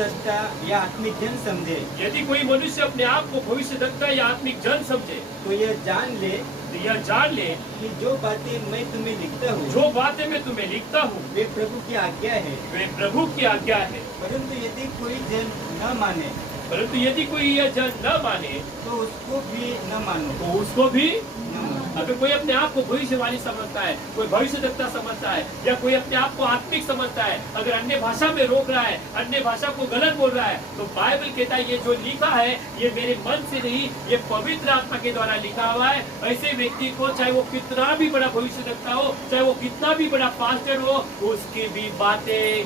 भविष्यद्वक्ता या आत्मिक जन समझे, यदि कोई मनुष्य अपने आप को भविष्यद्वक्ता या आत्मिक जन समझे तो यह जान ले तो यह जान ले कि जो बातें मैं तुम्हें लिखता हूँ जो बातें मैं तुम्हें लिखता हूँ वे प्रभु की आज्ञा है। वे प्रभु की आज्ञा है। परंतु यदि कोई जन न माने परंतु यदि कोई यह जन न माने तो उसको भी न मानो। तो उसको भी न मानो। अगर कोई अपने आप को भविष्यवाणी समझता है, कोई भविष्यद्वक्ता समझता है, या कोई अपने आप को आत्मिक समझता है, अगर अन्य भाषा में रोक रहा है, अन्य भाषा को गलत बोल रहा है, तो बाइबल कहता है ये जो लिखा है ये मेरे मन से नहीं, ये पवित्र आत्मा के द्वारा लिखा हुआ है। ऐसे व्यक्ति को चाहे वो कितना भी बड़ा भविष्यद्वक्ता हो, चाहे वो कितना भी बड़ा पास्टर हो, उसकी भी बातें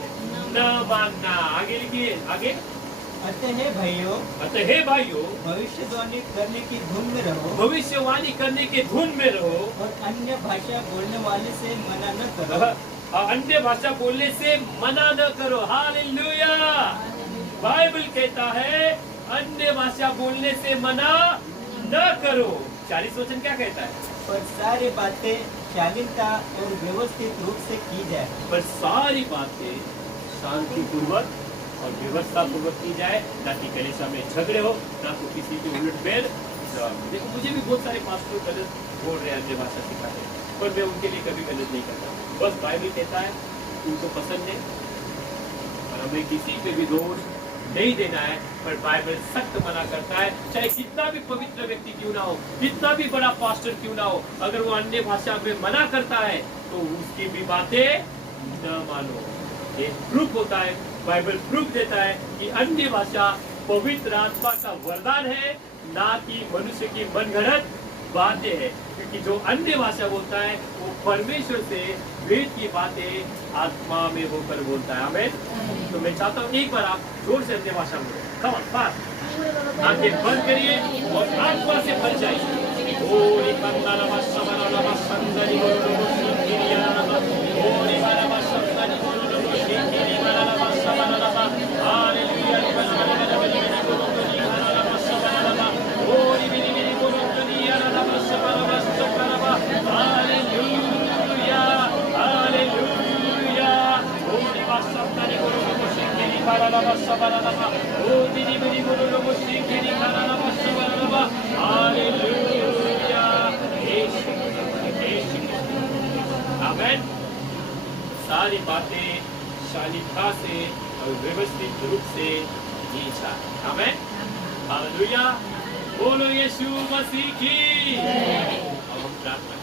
न मानना। आगे लिखिए, आगे। अतः भाइयों भविष्यवाणी करने की धुन में रहो, भविष्यवाणी करने के धुन में रहो, और अन्य भाषा बोलने वाले से मना न करो। अन्य भाषा बोलने से मना न करो। हालेलुया। बाइबल कहता है अन्य भाषा बोलने से मना न करो। 40 वचन क्या कहता है? पर सारी बातें शालीनता और व्यवस्थित रूप से की जाए। पर सारी बातें शांतिपूर्वक और व्यवस्था पूर्वक की जाए, ना कि कलीसिया में झगड़े हो, ना तो किसी की उलटफेर। देखो मुझे भी बहुत सारे पास्टर गलत बोल रहे हैं, अन्य भाषा सिखाते हैं, पर मैं उनके लिए कभी गलत नहीं करता। बस बाइबल कहता है उनको पसंद है और हमें किसी पे भी दोष नहीं देना है, पर बाइबल सख्त मना करता है, चाहे कितना भी पवित्र व्यक्ति क्यों ना हो, कितना भी बड़ा पास्टर क्यों ना हो, अगर वो अन्य भाषा में मना करता है तो उसकी भी बातें न मानो। ये प्रूफ होता है, बाइबल प्रूफ देता है कि अन्य भाषा पवित्र आत्मा का वरदान है, ना कि मनुष्य की मनगढ़ंत बातें है। क्योंकि जो अन्य भाषा बोलता है वो परमेश्वर से वेद की बातें आत्मा में होकर बोलता है। आमीन। तो मैं चाहता हूँ एक बार आप जोर से अन्य भाषा में कम ऑन फास्ट आंखें बंद करिए और आत्मा से भर जाइए। ओरी कंदा नमः समना नमः संगनि बोलो शिकिरिया नमः ओरी नमः संगनि बोलो शिकिरिया नमः समना नमः हालेलुया नमः नमः समना नमः ओरी बिनि बोलो दुनिया नमः समना नमः हालेलुया हालेलुया ओरी वासना बोलो शिकिरिया नमः समना नमः ओरी बिनि बोलो शिकिरिया नमः समना नमः हालेलुया। आमेन। सारी बातें शालीनता से और व्यवस्थित रूप से की जाए। आमेन। हालेलुया। बोलो यीशु मसीह की। अब हम प्रार्थना